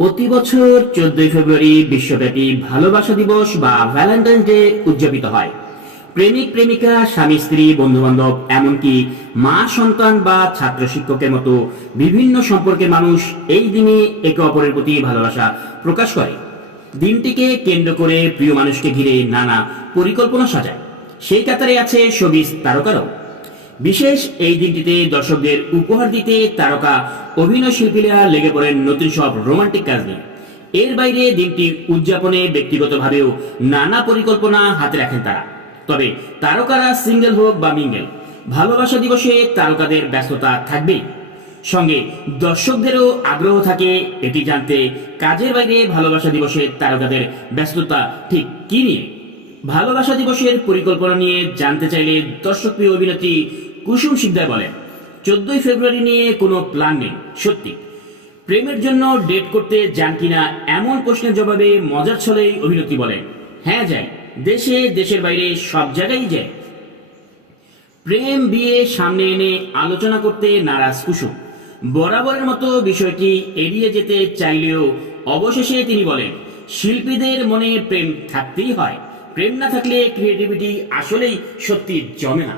প্রতি বছর চোদ্দই ফেব্রুয়ারি বিশ্বব্যাপী ভালোবাসা দিবস বা ভ্যালেন্টাইন ডে উদযাপিত হয়। প্রেমিক, প্রেমিকা, স্বামী, স্ত্রী বন্ধু বান্ধব এমনকি মা, সন্তান বা ছাত্র শিক্ষকের মতো বিভিন্ন সম্পর্কের মানুষ এই দিনে একে অপরের প্রতি ভালোবাসা প্রকাশ করে। দিনটিকে কেন্দ্র করে প্রিয় মানুষকে ঘিরে নানা পরিকল্পনা সাজায়। সেই কাতারে আছে সবিজ তারকারও। বিশেষ এই দিনটিতে দর্শকদের উপহার দিতে তারকা, অভিনয় শিল্পীরা লেগে পড়েন নতুন সব রোমান্টিক কাজ নিয়ে। এর বাইরে দিনটি উদযাপনে ব্যক্তিগতভাবেও নানা পরিকল্পনা হাতে রাখেন তারা। তবে তারকারা সিঙ্গেল হোক বা মিঙ্গেল, ভালোবাসা দিবসে তারকাদের ব্যস্ততা থাকবেই। সঙ্গে দর্শকদেরও আগ্রহ থাকে এটি জানতে কাজের বাইরে ভালোবাসা দিবসে তারকাদের ব্যস্ততা ঠিক কি নিয়ে। ভালোবাসা দিবসের পরিকল্পনা নিয়ে জানতে চাইলে দর্শকপ্রিয় অভিনেত্রী কুসুম সিকদার বলেন চোদ্দই ফেব্রুয়ারি নিয়ে কোনো প্ল্যান নেই, সত্যি। প্রেমের জন্য ডেট করতে যান কিনা এমন প্রশ্নের জবাবে মজার ছলেই অভিনেত্রী বলেন হ্যাঁ যাই দেশে, দেশের বাইরে সব জায়গায় যায়। প্রেম বিয়ে সামনে এনে আলোচনা করতে নারাজ কুসুম। বরাবরের মতো বিষয়টি এড়িয়ে যেতে চাইলেও অবশেষে তিনি বলেন শিল্পীদের মনে প্রেম থাকতেই হয়। প্রেম না থাকলে ক্রিয়েটিভিটি আসলেই সত্যি জমে না।